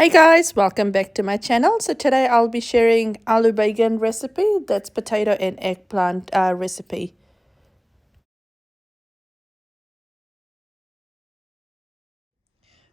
Hey guys, welcome back to my channel. So today I'll be sharing aloo baigan recipe. That's potato and eggplant recipe.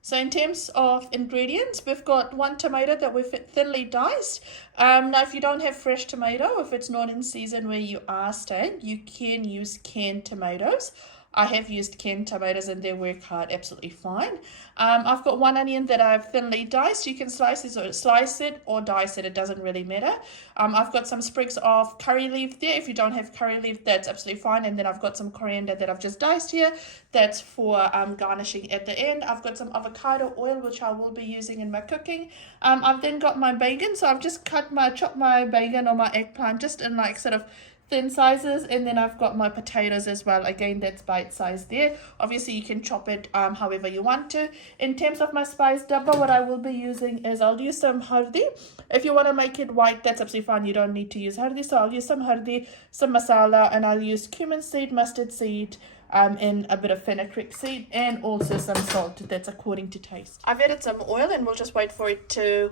So in terms of ingredients, we've got one tomato that we've thinly diced. Now if you don't have fresh tomato, if it's not in season where you are staying, you can use canned tomatoes. I have used canned tomatoes and they work hard absolutely fine. I've got one onion that I've thinly diced. You can slice it or dice it. It doesn't really matter. I've got some sprigs of curry leaf there. If you don't have curry leaf, that's absolutely fine. And then I've got some coriander that I've just diced here. That's for garnishing at the end. I've got some avocado oil, which I will be using in my cooking. I've then got my bacon. So I've just chopped my bacon or my eggplant just in like sort of thin sizes, and then I've got my potatoes as well. Again, that's bite size there. Obviously you can chop it however you want to. In terms of my spice dabba, what I will be using is I'll use some hardi. If you want to make it white, that's absolutely fine. You don't need to use hardi. So I'll use some hardi, some masala, and I'll use cumin seed, mustard seed, and a bit of fenugreek seed, and also some salt. That's according to taste. I've added some oil and we'll just wait for it to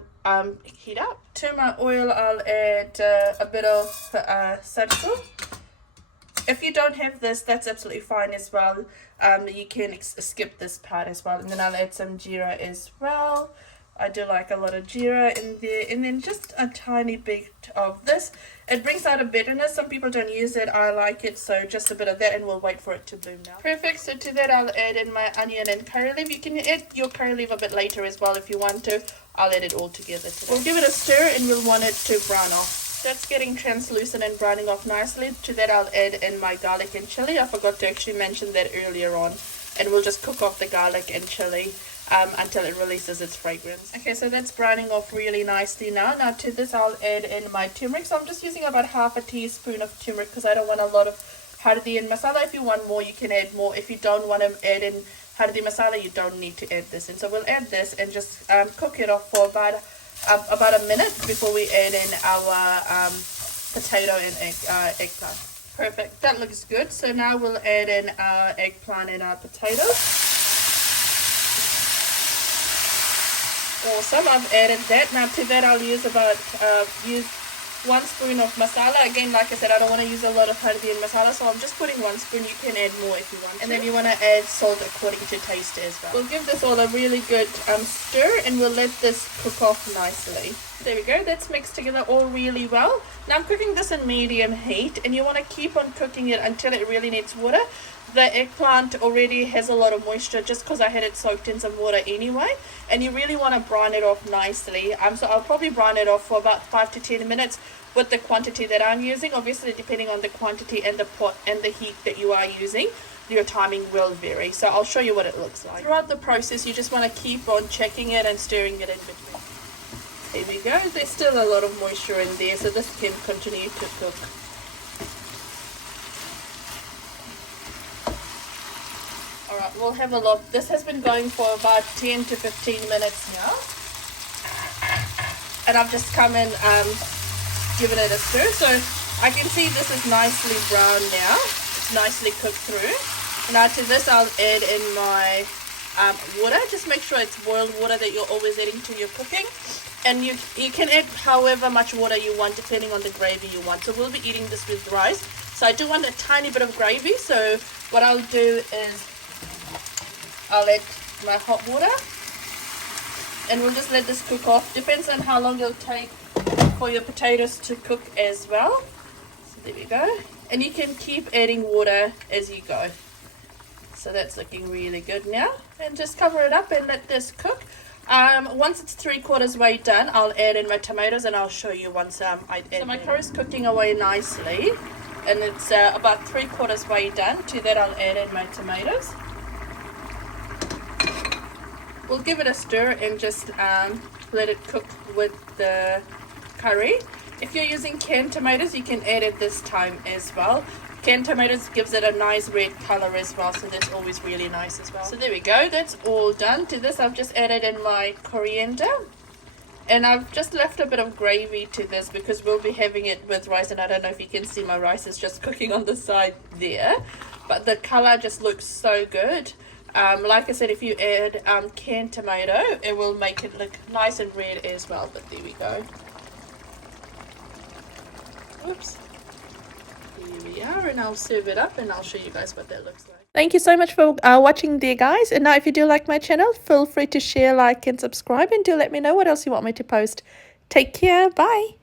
heat up. To my oil, I'll add a bit of sarso. If you don't have this, that's absolutely fine as well. You can skip this part as well. And then I'll add some jeera as well. I do like a lot of jeera in there, and then just a tiny bit of this. It brings out a bitterness. Some people don't use it. I like it, so just a bit of that, and we'll wait for it to bloom now. Perfect. So to that, I'll add in my onion and curry leaf. You can add your curry leaf a bit later as well if you want to. I'll add it all together today. We'll give it a stir, and we'll want it to brown off. That's getting translucent and browning off nicely. To that, I'll add in my garlic and chili. I forgot to actually mention that earlier on, and we'll just cook off the garlic and chili until it releases its fragrance. Okay, so that's browning off really nicely now. Now to this, I'll add in my turmeric. So I'm just using about half a teaspoon of turmeric because I don't want a lot of hardi and masala. If you want more, you can add more. If you don't want to add in hardi masala, you don't need to add this in. So we'll add this and just cook it off for about a minute before we add in our potato and eggplant. Perfect, that looks good. So now we'll add in our eggplant and our potatoes. Awesome, I've added that. Now to that, I'll use use 1 spoon of masala. Again, like I said, I don't want to use a lot of hardi and masala, so I'm just putting 1 spoon. You can add more if you want. And then you want to add salt according to taste as well. We'll give this all a really good stir, and we'll let this cook off nicely. There we go, that's mixed together all really well. Now I'm cooking this in medium heat, and you want to keep on cooking it until it really needs water. The eggplant already has a lot of moisture just because I had it soaked in some water anyway, and you really want to brown it off nicely. So I'll probably brown it off for about 5 to 10 minutes with the quantity that I'm using. Obviously, depending on the quantity and the pot and the heat that you are using, your timing will vary. So I'll show you what it looks like. Throughout the process, you just want to keep on checking it and stirring it in between. There we go. There's still a lot of moisture in there, so this can continue to cook. Alright, we'll have a look. This has been going for about 10 to 15 minutes now. And I've just come in given it a stir. So I can see this is nicely brown now. It's nicely cooked through. Now to this, I'll add in my water. Just make sure it's boiled water that you're always adding to your cooking. And you can add however much water you want depending on the gravy you want. So we'll be eating this with rice. So I do want a tiny bit of gravy. So what I'll do is I'll add my hot water, and we'll just let this cook off. Depends on how long it'll take for your potatoes to cook as well. So there we go. And you can keep adding water as you go. So that's looking really good now. And just cover it up and let this cook. Once it's 3/4 way done, I'll add in my tomatoes, and I'll show you once I add. So my curry's cooking away nicely, and it's about 3/4 way done. To that, I'll add in my tomatoes. We'll give it a stir and just let it cook with the curry. If you're using canned tomatoes, you can add it this time as well. Canned tomatoes gives it a nice red color as well, so that's always really nice as well. So there we go, that's all done. To this, I've just added in my coriander, and I've just left a bit of gravy to this because we'll be having it with rice, and I don't know if you can see my rice is just cooking on the side there, but the color just looks so good. Like I said, if you add canned tomato, it will make it look nice and red as well. But there we go. Oops. Here we are, and I'll serve it up and I'll show you guys what that looks like. Thank you so much for watching there, guys. And now if you do like my channel, feel free to share, like and subscribe, and do let me know what else you want me to post. Take care. Bye.